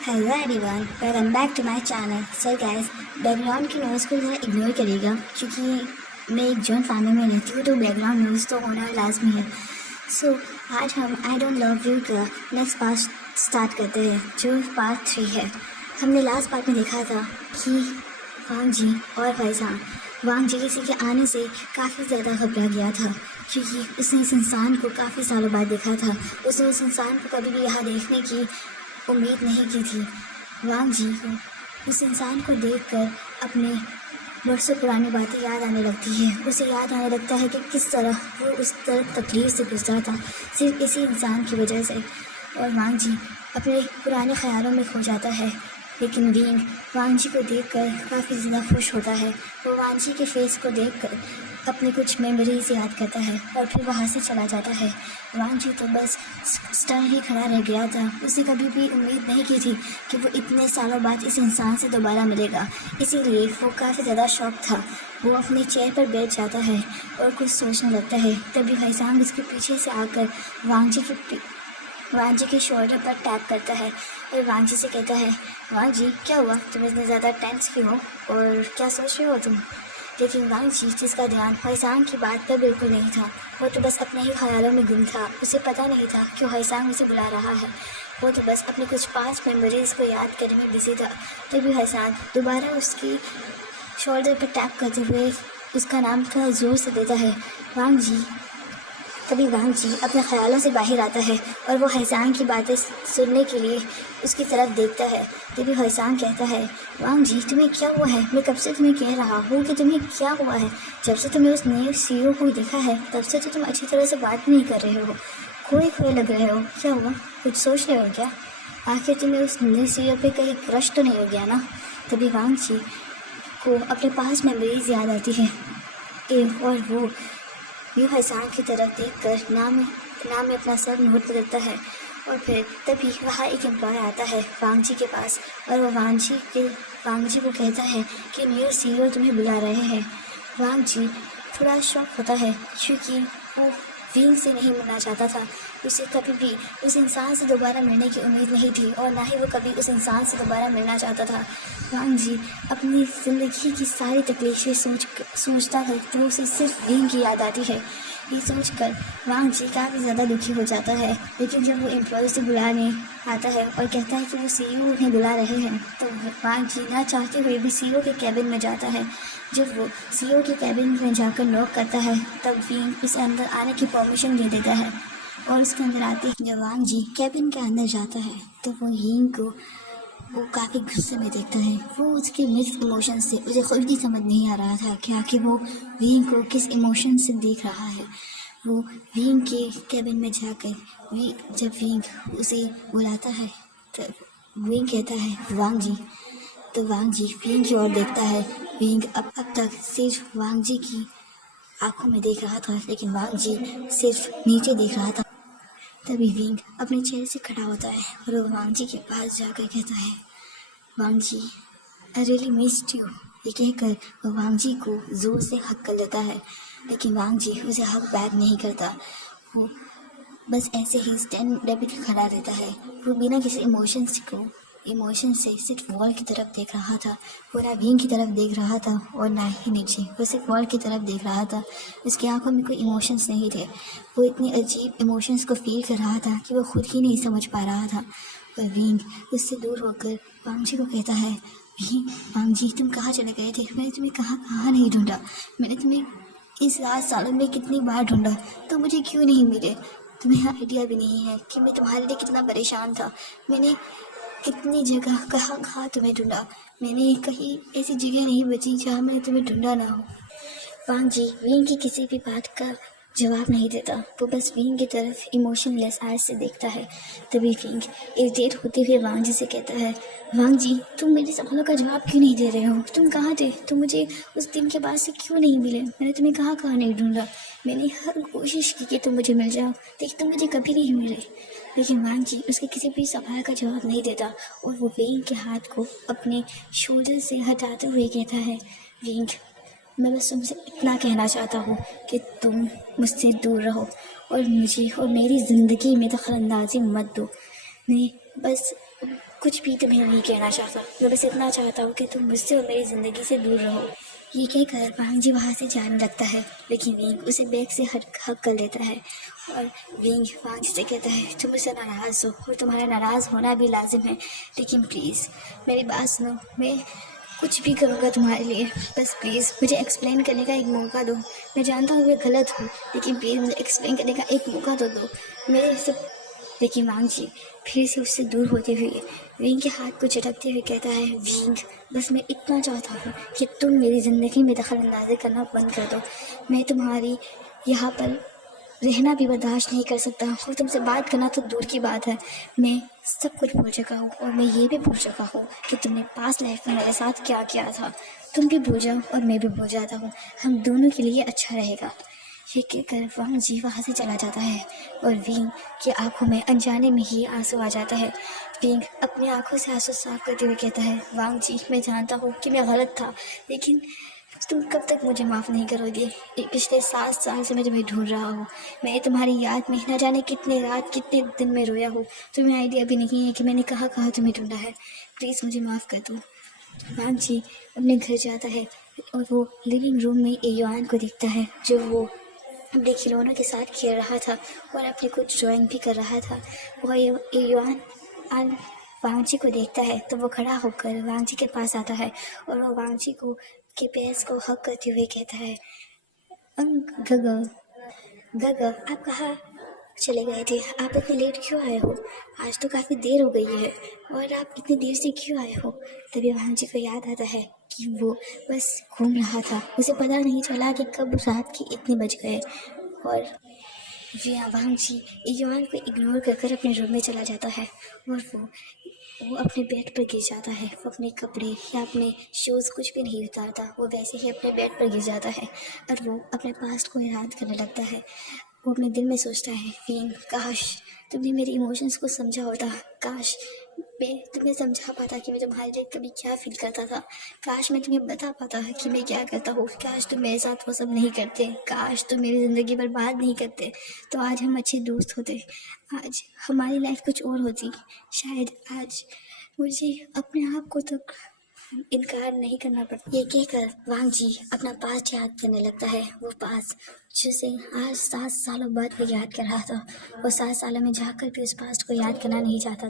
Hello everyone, welcome back to my channel. So guys, background की noise को ज़रा ignore करिएगा क्योंकि मैं एक जॉइंट फैमिली में रहती हूँ तो बैकग्राउंड नॉइज़ तो होना लाजमी है। सो आज हम आई डोंट लव यू का नेक्स्ट पार्ट स्टार्ट करते हैं जो पार्ट 3 है। हमने लास्ट पार्ट में देखा था कि वांग जी और फैजान वांग जी किसी के आने से काफ़ी ज़्यादा घबरा गया था क्योंकि उसने इस इंसान को काफ़ी सालों बाद देखा था। उसने उस इंसान को कभी भी यहाँ देखने की उम्मीद नहीं की थी। वांग जी को उस इंसान को देखकर अपने बरसों पुरानी बातें याद आने लगती है। उसे याद आने लगता है कि किस तरह वो उस तरह तकलीफ से गुजरा था सिर्फ इसी इंसान की वजह से। और वांग जी अपने पुराने ख्यालों में खो जाता है। लेकिन विंग वांग जी को देखकर काफ़ी ज़्यादा खुश होता है। वो वांग जी के फेस को देखकर अपनी कुछ मेमोरीज याद करता है और फिर वहाँ से चला जाता है। वांग जी तो बस स्टन ही खड़ा रह गया था। उसे कभी भी उम्मीद नहीं की थी कि वो इतने सालों बाद इस इंसान से दोबारा मिलेगा, इसीलिए वो काफ़ी ज़्यादा शॉक था। वो अपने चेयर पर बैठ जाता है और कुछ सोचने लगता है। तभी फैजान उसके पीछे से आकर वांग जी के शोल्डर पर टैप करता है और वांग जी से कहता है, वांग जी क्या हुआ, तुम इतने ज़्यादा टेंस क्यों हो और क्या सोच रहे हो तुम? लेकिन वांग जी जिसका ध्यान फैजान की बात पर बिल्कुल नहीं था, वो तो बस अपने ही ख्यालों में गुम था। उसे पता नहीं था कि फैजान उसे बुला रहा है। वो तो बस अपनी कुछ पास्ट मेमोरीज़ को याद करने में बिजी था। तभी फैजान दोबारा उसकी शोल्डर पर टैप करते हुए उसका नाम थोड़ा ज़ोर से देता है, वांग जी। तभी वांग जी अपने ख्यालों से बाहर आता है और वो फैजान की बातें सुनने के लिए उसकी तरफ देखता है। तभी फैजान कहता है, वांग जी तुम्हें क्या हुआ है? मैं कब से तुम्हें कह रहा हूँ कि तुम्हें क्या हुआ है। जब से तुमने उस नए सीईओ को देखा है तब से तो तुम अच्छी तरह से बात नहीं कर रहे हो, खोए खोए लग रहे हो। क्या हुआ, कुछ सोच रहे हो क्या? आखिर तुम्हें उस नए सीईओ पे कहीं क्रश तो नहीं हो गया ना? तभी वांग जी को अपने पास मेमोरीज याद आती है और वो यूँ फैजान की तरफ देखकर नाम में अपना सर नोट करता है। और फिर तभी वहाँ एक एम्प्लॉय आता है वांग जी के पास और वो वांग जी को कहता है कि न्यू सीईओ तुम्हें बुला रहे हैं। वांग जी थोड़ा शॉक होता है क्योंकि वो विंग से नहीं मिलना चाहता था। उसे कभी भी उस इंसान से दोबारा मिलने की उम्मीद नहीं थी और ना ही वो कभी उस इंसान से दोबारा मिलना चाहता था। वांग जी अपनी ज़िंदगी की सारी तकलीफ़ें सोचता है तो उसे सिर्फ विंग की याद आती है। ये सोचकर वांग जी काफ़ी ज़्यादा दुखी हो जाता है। लेकिन जब वो एम्प्लॉय से बुलाने आता है और कहता है कि वो सीईओ उन्हें बुला रहे हैं तो वांग जी ना चाहते हुए भी सीईओ के कैबिन में जाता है। जब वो सीईओ के कैबिन में जाकर नॉक करता है तब विंग उसे अंदर आने की परमिशन दे देता है और उसके अंदर आते ही जब वांग जी कैबिन के अंदर जाता है तो वो विंग को वो काफ़ी गुस्से में देखता है। वो उसके मिक्स इमोशन से उसे खुद भी समझ नहीं आ रहा था कि आखिर वो विंग को किस इमोशन से देख रहा है। वो विंग के कैबिन में जाकर जब विंग उसे बुलाता है तो विंग कहता है, वांग जी। तो वांग जी विंग की ओर देखता है। विंग अब तक सिर्फ वांग जी की आंखों में देख रहा था लेकिन वांग जी सिर्फ नीचे देख रहा था। तभी विंग अपने चेहरे से खड़ा होता है और वो वांग जी के पास जाकर कहता है, वांग जी आई रियली मिस्ड यू। ये कहकर वो वांग जी को जोर से हक कर लेता है लेकिन वांग जी उसे हक बैक नहीं करता। वो बस ऐसे ही स्टैंड पे खड़ा रहता है। वो बिना किसी इमोशन से सिर्फ वॉल की तरफ देख रहा था। वो ना विंग की तरफ देख रहा था और ना ही नीचे, वो सिर्फ वॉल की तरफ देख रहा था। उसकी आंखों में कोई इमोशंस नहीं थे। वो इतने अजीब इमोशंस को फील कर रहा था कि वो खुद ही नहीं समझ पा रहा था। और विंग उससे दूर होकर वांग जी को कहता है, वांग जी तुम कहाँ चले गए थे? मैंने तुम्हें कहाँ नहीं ढूंढा। मैंने तुम्हें इस 7 सालों में कितनी बार ढूंढा तो मुझे क्यों नहीं मिले? तुम्हें आइडिया भी नहीं है कि मैं तुम्हारे लिए कितना परेशान था। मैंने कितनी जगह कहाँ तुम्हें ढूंढा। मैंने कहीं ऐसी जगह नहीं बची जहाँ मैंने तुम्हें ढूंढा ना हो। वांग जी विंग की किसी भी बात का जवाब नहीं देता। वो बस विंग की तरफ इमोशनलेस आइज से देखता है। तभी विंग इरिटेट होते हुए वांग जी से कहता है, वांग जी तुम मेरे सवालों का जवाब क्यों नहीं दे रहे हो? तुम कहाँ थे? तुम मुझे उस दिन के बाद से क्यों नहीं मिले? मैंने तुम्हें कहाँ नहीं ढूंढा। मैंने हर कोशिश की कि तुम मुझे मिल जाओ लेकिन तुम मुझे कभी नहीं मिले। लेकिन वांग जी उसके किसी भी सवाल का जवाब नहीं देता और वो विंग के हाथ को अपने शोल्डर से हटाते हुए कहता है, विंग मैं बस तुमसे इतना कहना चाहता हूँ कि तुम मुझसे दूर रहो और मुझे और मेरी ज़िंदगी में दखलंदाजी मत दो। मैं बस कुछ भी तुम्हें नहीं कहना चाहता। मैं बस इतना चाहता हूँ कि तुम मुझसे और मेरी ज़िंदगी से दूर रहो। ये कहकर वांग जी वहाँ से जाने लगता है, लेकिन विंग उसे बैग से हक कर लेता है और विंग वांग जी से कहता है, तुम मुझसे नाराज़ हो और तुम्हारा नाराज़ होना भी लाजिम है, लेकिन प्लीज़ मेरी बात सुनो। मैं कुछ भी करूँगा तुम्हारे लिए, बस प्लीज़ मुझे एक्सप्लेन करने का एक मौका दो। मैं जानता हूँ मैं गलत हूँ, लेकिन प्लीज़ मुझे एक्सप्लेन करने का एक मौका तो दो। मेरे से लेकिन वांग जी फिर से उससे दूर होते हुए विंग के हाथ को झटकते हुए कहता है, विंग बस मैं इतना चाहता हूँ कि तुम मेरी ज़िंदगी में दखल अंदाजी करना बंद कर दो। मैं तुम्हारी यहाँ पर रहना भी बर्दाश्त नहीं कर सकता और तुमसे बात करना तो दूर की बात है। मैं सब कुछ भूल चुका हूँ और मैं ये भी भूल चुका हूँ कि तुमने पास्ट लाइफ में मेरे साथ क्या किया था। तुम भी भूल जाओ और मैं भी भूल जाता हूँ, हम दोनों के लिए अच्छा रहेगा। ये कहकर वांग जी वहाँ से चला जाता है और विंग की आंखों में अनजाने में ही आंसू आ जाता है। विंग अपनी आंखों से आंसू साफ करते हुए कहता है, वांग जी मैं जानता हूँ कि मैं गलत था, लेकिन तुम कब तक मुझे माफ़ नहीं करोगे। पिछले 7 साल से मैं तुम्हें ढूंढ रहा हूँ। मैं तुम्हारी याद में न जाने कितने रात कितने दिन में रोया हूँ। तुम्हें आइडिया भी नहीं है कि मैंने कहाँ कहाँ तुम्हें ढूंढा है। प्लीज़ मुझे माफ़ कर दो। वांग जी अपने घर जाता है और वो लिविंग रूम में एयुआन को देखता है, जो वो अपने खिलौनों के साथ खेल रहा था और अपने कुछ ड्राइंग भी कर रहा था। वह एयुआन वांग जी को देखता है तो वो खड़ा होकर वांग जी के पास आता है और वो वांग जी को के पैर को हक करते हुए कहता है, गगा गगा आप कहाँ चले गए थे? आप इतने लेट क्यों आए हो? आज तो काफ़ी देर हो गई है और आप इतनी देर से क्यों आए हो? तभी वांग जी को याद आता है कि वो बस घूम रहा था, उसे पता नहीं चला कि कब रात के इतने बज गए। और वांग जी युआन को इग्नोर कर कर अपने रूम में चला जाता है और वो अपने बेड पर गिर जाता है। वो अपने कपड़े या अपने शूज़ कुछ भी नहीं उतारता, वो वैसे ही अपने बेड पर गिर जाता है और वो अपने पास्ट को याद करने लगता है। वो अपने दिल में सोचता है, विंग काश तुमने मेरे इमोशंस को समझा होता, काश मैं तुम्हें समझा पाता कि मैं तुम्हारे लिए कभी क्या फील करता था, काश मैं तुम्हें बता पाता कि मैं क्या करता हूँ, काश तुम मेरे साथ वो सब नहीं करते, काश तुम मेरी ज़िंदगी बर्बाद नहीं करते, तो आज हम अच्छे दोस्त होते, आज हमारी लाइफ कुछ और होती। शायद आज मुझे अपने आप को तो इनकार नहीं करना पड़ता। ये कहकर वांग जी अपना पास्ट याद करने लगता है, वो पास्ट जिसे आज 7 सालों बाद वो याद कर रहा था। वो 7 सालों में जाकर भी उस पास्ट को याद करना नहीं चाहता